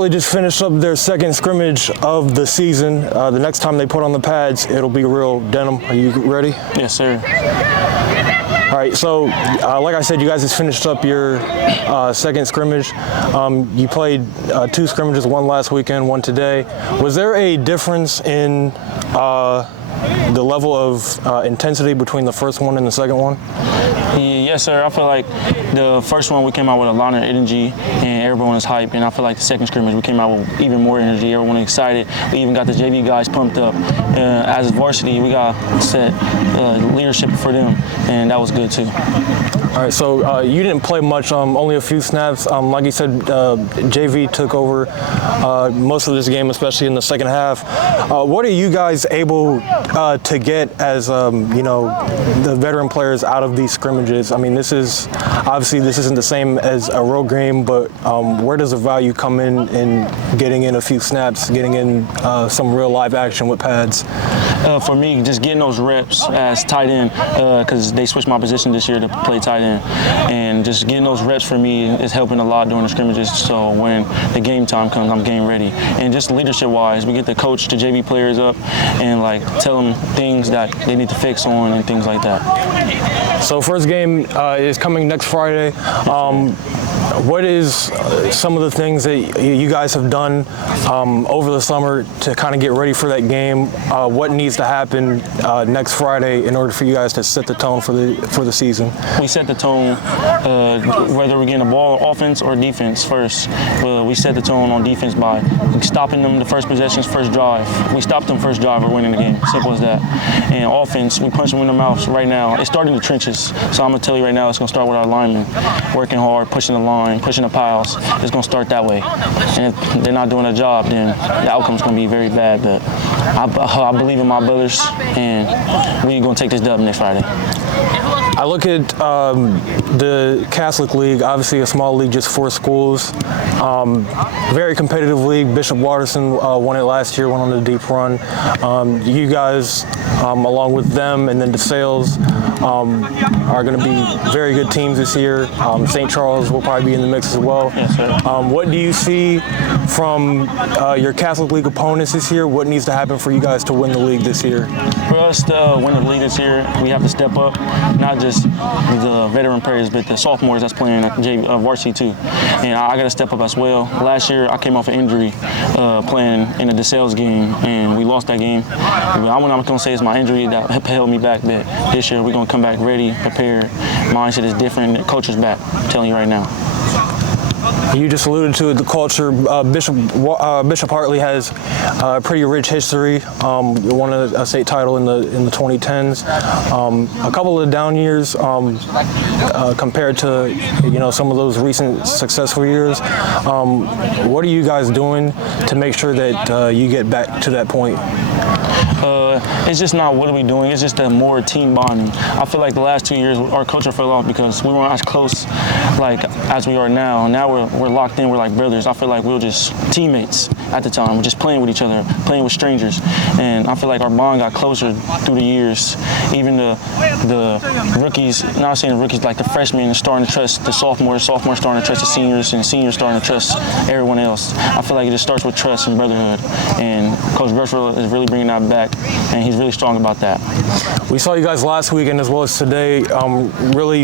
They just finished up their second scrimmage of the season. The next time they put on the pads, it'll be real. Denim, are you ready? Yes, sir. All right, so like I said, you guys just finished up your second scrimmage. You played 2 scrimmages, one last weekend, one today. Was there a difference in the level of intensity between the first one and the second one? Yes, sir. I feel like the first one we came out with a lot of energy and everyone was hyped, and I feel like the second scrimmage we came out with even more energy. Everyone was excited. We even got the JV guys pumped up. As varsity, we got set leadership for them, and that was good too. All right, so you didn't play much, only a few snaps. Like you said, JV took over most of this game, especially in the second half. What are you guys able to get as the veteran players out of these scrimmages? I mean, this isn't the same as a road game, but where does the value come in getting in a few snaps, getting in some real live action with pads? For me, just getting those reps as tight end, because they switched my position this year to play tight end, and just getting those reps for me is helping a lot during the scrimmages. So when the game time comes, I'm game ready. And just leadership-wise, we get to coach the JV players up and like tell them things that they need to fix on and things like that. So first game is coming next Friday. What is some of the things that you guys have done over the summer to kind of get ready for that game? What needs to happen next Friday in order for you guys to set the tone for the season? We set the tone whether we're getting the ball offense or defense first. We set the tone on defense by stopping them the first possessions, first drive. We stopped them first drive, we're winning the game. Simple as that. And offense, we punch them in the mouth right now. It's starting the trenches. So I'm going to tell you right now, it's going to start with our linemen working hard, pushing the line, pushing the piles. It's going to start that way. And if they're not doing their job, then the outcome's going to be very bad. But I believe in my brothers, and we're going to take this dub next Friday. I look at the Catholic League, obviously a small league, just 4 schools. Very competitive league. Bishop Watterson won it last year, went on a deep run. You guys, along with them and then DeSales, are going to be very good teams this year. St. Charles will probably be in the mix as well. Yes, sir. What do you see from your Catholic League opponents this year? What needs to happen for you guys to win the league this year? For us to win the league this year, we have to step up, not just the veteran players, but the sophomores that's playing at varsity too. And I got to step up as well. Last year, I came off an injury playing in the DeSales game, and we lost that game. I'm not going to say it's my injury that held me back, but this year we're going to come back ready, prepared. Mindset is different. The coach is back. I'm telling you right now. You just alluded to the culture. Bishop Hartley has a pretty rich history. You won a state title in the 2010s. A couple of down years compared to some of those recent successful years. What are you guys doing to make sure that you get back to that point? It's just not what are we doing. It's just a more team bonding. I feel like the last 2 years our culture fell off because we weren't as close as we are now. Now we're locked in. We're like brothers. I feel like we were just teammates at the time. We're just playing with each other, playing with strangers. And I feel like our bond got closer through the years. Even the rookies, not saying the rookies, like the freshmen are starting to trust the sophomores starting to trust the seniors, and seniors starting to trust everyone else. I feel like it just starts with trust and brotherhood. And Coach Westerville is really bringing that back, and he's really strong about that. We saw you guys last weekend as well as today really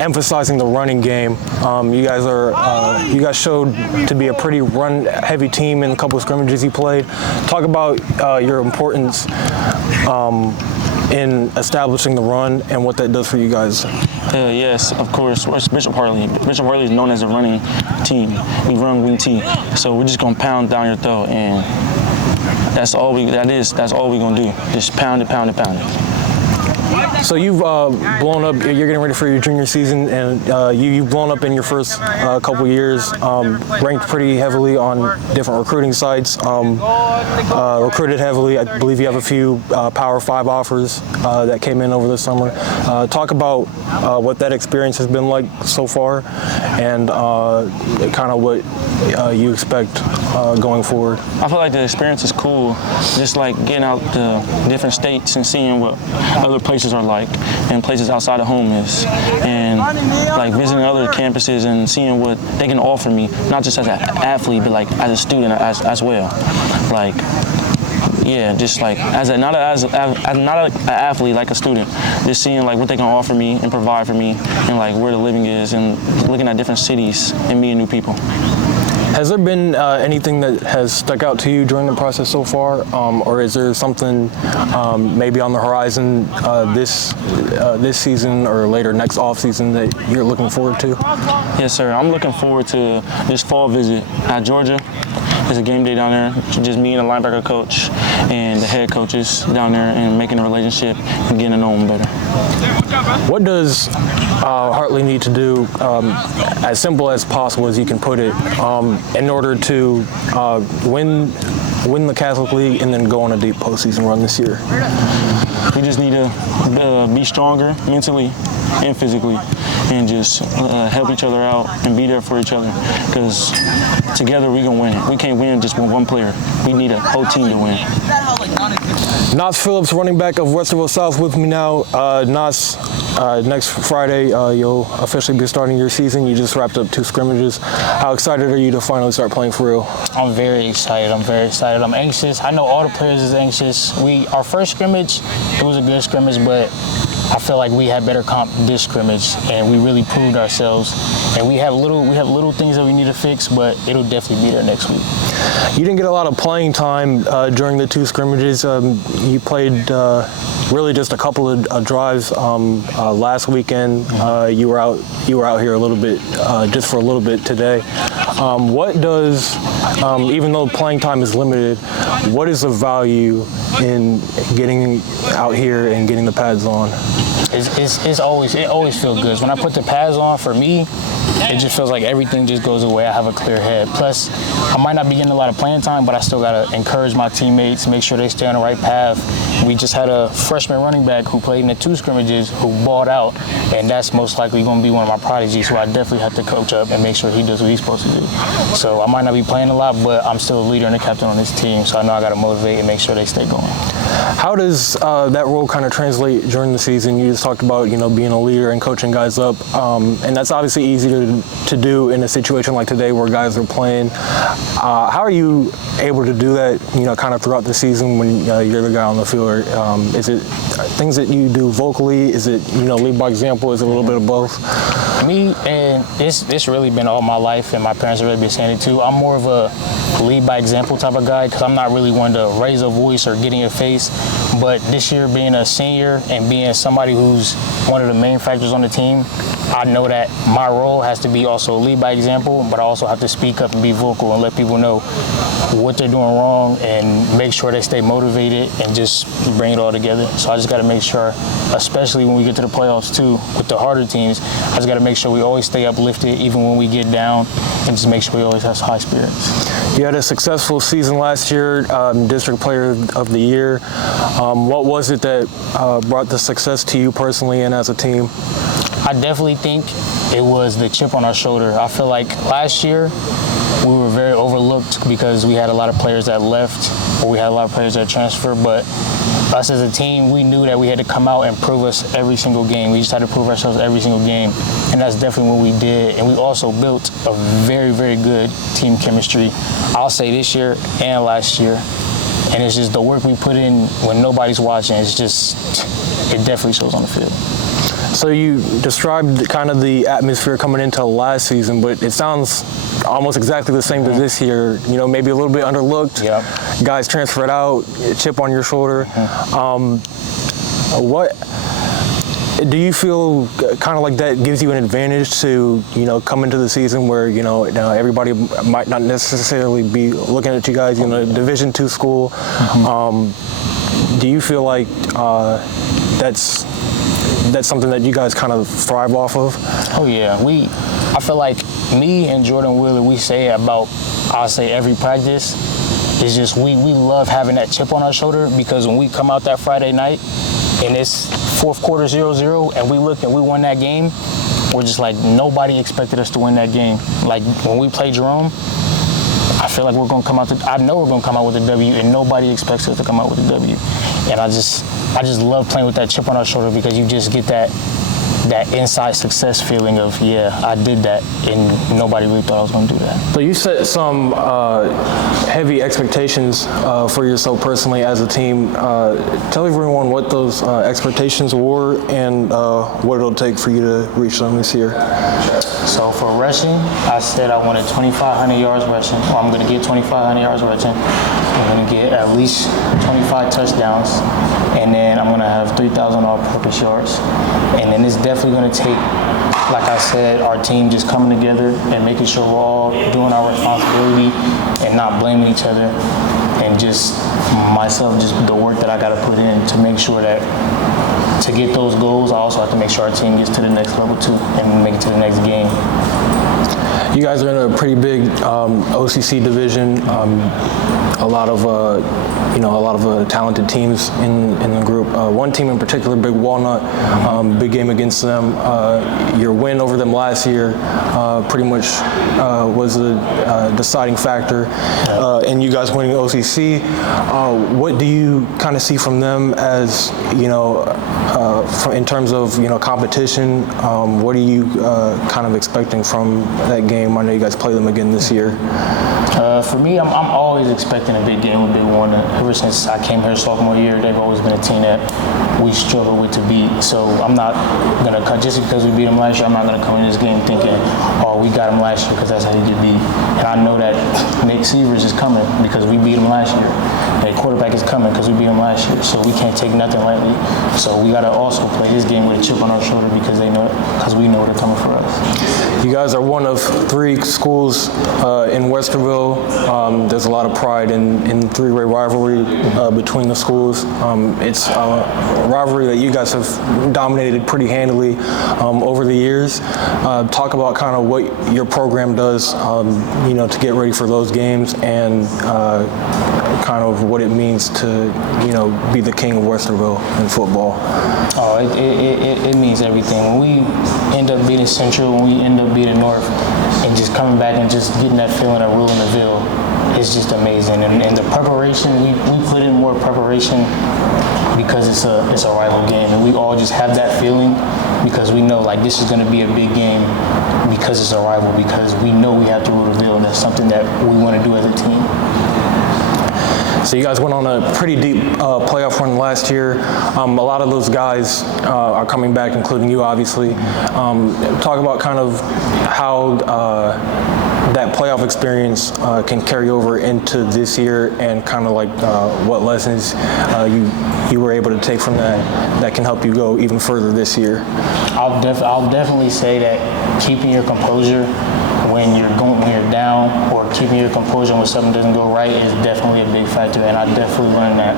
emphasizing the running game. You guys showed to be a pretty run-heavy team in a couple of scrimmages you played. Talk about your importance in establishing the run and what that does for you guys. Yes, of course. It's Bishop Hartley. Bishop Hartley is known as a running team. We run wing T. So we're just gonna pound down your throat, and that's all we're gonna do. Just pound it, pound it, pound it. So you've blown up, you're getting ready for your junior season, and you've blown up in your first couple years, ranked pretty heavily on different recruiting sites, recruited heavily. I believe you have a few Power 5 offers that came in over the summer. Talk about what that experience has been like so far, and kind of what you expect going forward. I feel like the experience is cool, just like getting out to different states and seeing what other places are like and places outside of home is, and like visiting other campuses and seeing what they can offer me, not just as an athlete, but like as a student as well. Like, yeah, just like not an athlete, like a student, just seeing like what they can offer me and provide for me, and like where the living is, and looking at different cities and meeting new people. Has there been anything that has stuck out to you during the process so far, or is there something maybe on the horizon this season or later next off season that you're looking forward to? Yes, sir. I'm looking forward to this fall visit at Georgia. It's a game day down there, just me and the linebacker coach and the head coaches down there, and making a relationship and getting to know them better. What does Hartley need to do, as simple as possible as you can put it, in order to win the Catholic League and then go on a deep postseason run this year? We just need to be stronger mentally and physically, and just help each other out and be there for each other, because together we can win it. We can't win just with one player. We need a whole team to win. Nasir Phillips, running back of Westerville South, with me now. Nas, next Friday you'll officially be starting your season. You just wrapped up 2 scrimmages. How excited are you to finally start playing for real? I'm very excited. I'm anxious. I know all the players is anxious. Our first scrimmage, it was a good scrimmage, but I feel like we had better comp this scrimmage, and we really proved ourselves. And we have little things that we need to fix, but it'll definitely be there next week. You didn't get a lot of playing time during the 2 scrimmages. You played really just a couple of drives last weekend. You were out here a little bit, just for a little bit today. What does, even though playing time is limited, what is the value in getting out here and getting the pads on? It always feels good. When I put the pads on, for me, it just feels like everything just goes away. I have a clear head. Plus, I might not be getting a lot of playing time, but I still got to encourage my teammates, make sure they stay on the right path. We just had a freshman running back who played in the 2 scrimmages who balled out, and that's most likely going to be one of my prodigies, who I definitely have to coach up and make sure he does what he's supposed to do. So I might not be playing a lot, but I'm still a leader and a captain on this team, so I know I got to motivate and make sure they stay going. How does that role kind of translate during the season? You just talked about, being a leader and coaching guys up, and that's obviously easy to do in a situation like today where guys are playing. How are you able to do that, kind of throughout the season when you're the guy on the field? Is it things that you do vocally? Is it, lead by example? Is it a little bit of both? Me, and it's really been all my life, and my parents have really been saying it too. I'm more of a lead by example type of guy, because I'm not really one to raise a voice or get in your face. But this year, being a senior and being somebody who's one of the main factors on the team, I know that my role has to be also lead by example, but I also have to speak up and be vocal and let people know what they're doing wrong and make sure they stay motivated and just bring it all together. So I just got to make sure, especially when we get to the playoffs too, with the harder teams, I just got to make sure we always stay uplifted even when we get down, and just make sure we always have high spirits. You had a successful season last year, District Player of the Year. What was it that brought the success to you personally and as a team? I definitely think it was the chip on our shoulder. I feel like last year we were very overlooked because we had a lot of players that left, or we had a lot of players that transferred, but us as a team, we knew that we had to come out and prove us every single game. We just had to prove ourselves every single game, and that's definitely what we did. And we also built a very, very good team chemistry, I'll say this year and last year. And it's just the work we put in when nobody's watching, it definitely shows on the field. So you described kind of the atmosphere coming into last season, but it sounds almost exactly the same to this year. Maybe a little bit underlooked. Yep. Guys transferred out, chip on your shoulder. What do you feel kind of like that gives you an advantage to, come into the season where, now everybody might not necessarily be looking at you guys, Division II school. Do you feel like that's something that you guys kind of thrive off of? Oh yeah, I feel like me and Jordan Wheeler, we say about, I'll say every practice, it's just we love having that chip on our shoulder, because when we come out that Friday night and it's fourth quarter 0-0 and we look and we won that game, we're just like, nobody expected us to win that game. Like when we play Jerome, I feel like I know we're going to come out with a W, and nobody expects us to come out with a W. And I just love playing with that chip on our shoulder because you just get that inside success feeling of, yeah, I did that, and nobody really thought I was going to do that. So you set some heavy expectations for yourself personally as a team. Tell everyone what those expectations were and what it'll take for you to reach them this year. So for rushing, I said I wanted 2,500 yards rushing, or I'm going to get 2,500 yards rushing. I'm going to get at least 25 touchdowns, and then I'm going to have 3,000 all-purpose yards. And then it's definitely going to take, like I said, our team just coming together and making sure we're all doing our responsibility and not blaming each other, and just myself, just the work that I got to put in to make sure that to get those goals, I also have to make sure our team gets to the next level too and make it to the next game. You guys are in a pretty big OCC division. A lot of talented teams in the group. One team in particular, Big Walnut, big game against them. Your win over them last year pretty much was the deciding factor in you guys winning OCC. What do you kind of see from them as, in terms of competition? What are you kind of expecting from that game? I know you guys play them again this year. For me, I'm always expecting a big game with Big Walnut. Ever since I came here sophomore year, they've always been a team that we struggle with to beat. So I'm not gonna just because we beat them last year, I'm not gonna come in this game thinking, oh, we got them last year because that's how you get beat. And I know that Nick Severs is coming because we beat him last year. Their quarterback is coming because we beat him last year. So we can't take nothing lightly. So we gotta also play this game with a chip on our shoulder because we know they're coming for us. You guys are one of 3 schools in Westerville. There's a lot of pride in three-way rivalry between the schools. It's a rivalry that you guys have dominated pretty handily over the years. Talk about kind of what your program does, to get ready for those games, and kind of what it means to, be the king of Westerville in football. Oh, it means everything. When we end up beating Central, when we end up beating North, and just coming back and just getting that feeling of ruling the Ville, it's just amazing. And the preparation, we put in more preparation because it's a rival game, and we all just have that feeling because we know like this is going to be a big game because it's a rival, because we know we have to rule the Ville, and that's something that we want to do as a team. So you guys went on a pretty deep playoff run last year. A lot of those guys are coming back, including you, obviously. Talk about kind of how that playoff experience can carry over into this year, and kind of like what lessons you were able to take from that can help you go even further this year. I'll definitely say that keeping your composure when you're down, or keeping your composure when something doesn't go right, is definitely a big factor, and I definitely learned that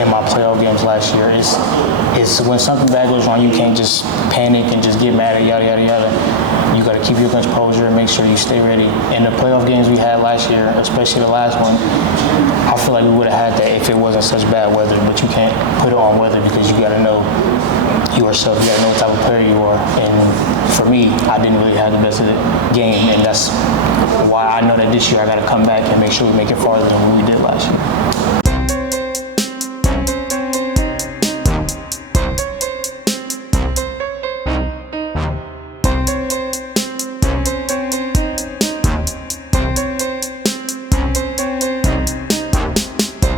in my playoff games last year. It's when something bad goes wrong, you can't just panic and just get mad at yada yada yada. You got to keep your composure and make sure you stay ready. In the playoff games we had last year, especially the last one, I feel like we would have had that if it wasn't such bad weather, but you can't put it on weather because you got to know yourself, you got to know what type of player you are. And for me, I didn't really have the best of the game, and that's why I know that this year I got to come back and make sure we make it farther than we did last year.